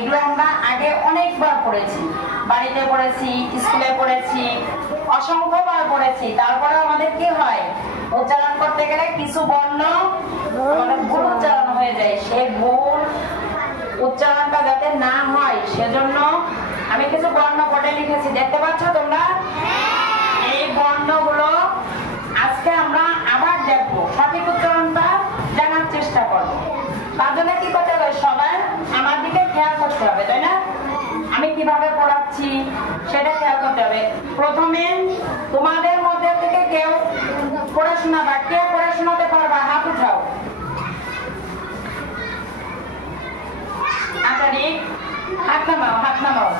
এগুলো আমরা আগে অনেকবার পড়েছি, বাড়িতে পড়েছি, স্কুলে পড়েছি, অসংখ্যবার পড়েছি। তারপরে আমাদের কি হয়, উচ্চারণ করতে গেলে কিছু বর্ণ ভুল উচ্চারণ হয়ে যায়। সেই ভুল উচ্চারণটা যাতে না হয় সেজন্য আমি কিছু বর্ণ বোর্ডে লিখেছি, দেখতে পাচ্ছ তোমরা? এই বর্ণগুলো আজকে আমরা আবার দেখবো, সঠিক উচ্চারণটা জানার চেষ্টা করবো। তার জন্য কি করতে হবে, সবাই আমার দিকে খেয়াল করতে হবে, তাই না? আমি কিভাবে পড়াচ্ছি সেটা খেয়াল করতে হবে। প্রথমে তোমাদের মধ্যে থেকে কেউ পড়াশোনা বা কে পড়াশোনাতে পারবা, হাত উঠাও। আচ্ছা রিক, হাত নামাও, হাত নামাও।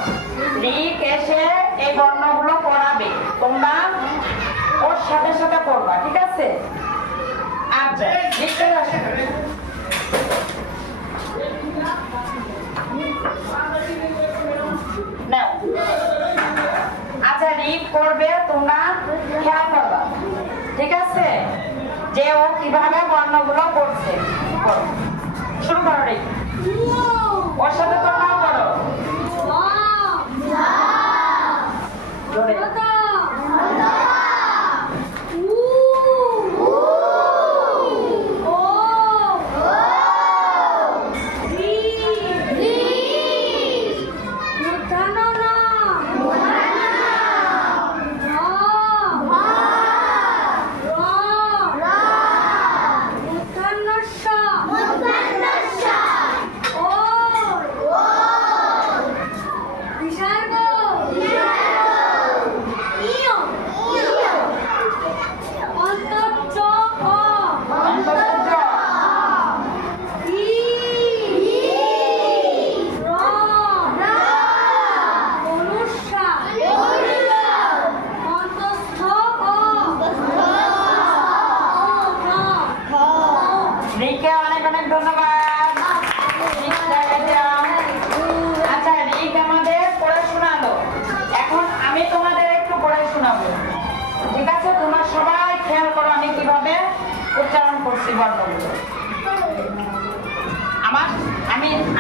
রিক এসে এই বর্ণগুলো পড়াবে, তোমরা ওর সাথে সাথে পড়বা, ঠিক আছে? আচ্ছা রিক চলে আসো। আচ্ছা রিক করবে, তোমরা খেয়াল করবা, ঠিক আছে? যে ও কিভাবে বর্ণগুলো পড়ছে। শুরু করো রিক, ওর সাথে তোমরাও করো।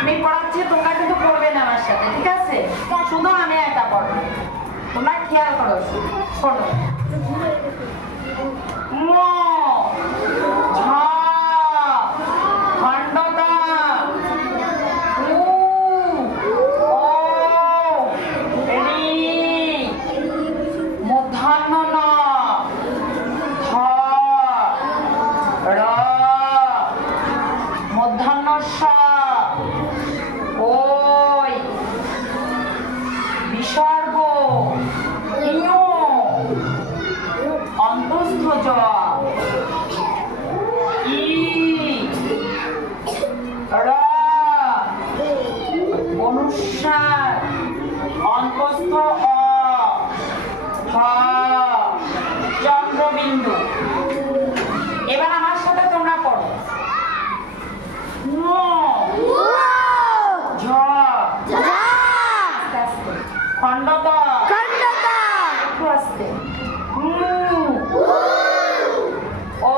আমি পড়াচ্ছি, তোমরা কিন্তু পড়বে না আমার সাথে, ঠিক আছে? শুধু আমি একা পড়বো, তোমরা খেয়াল করো। শোনো, চন্দ্রবিন্দু। এবার আমার সাথে তোমরা পড়ো, খণ্ডত, একটু আস্তে, ও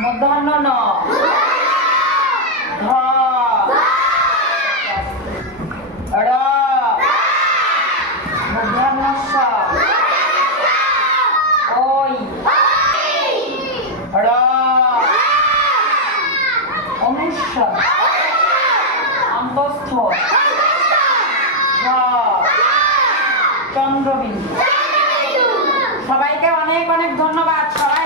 মূর্ধন্য ন, ধ, র, মূর্ধন্য স, ওই, র, অনুস্বার, অন্তস্থ, চন্দ্রবিন্দু। সবাইকে অনেক অনেক ধন্যবাদ। সবাই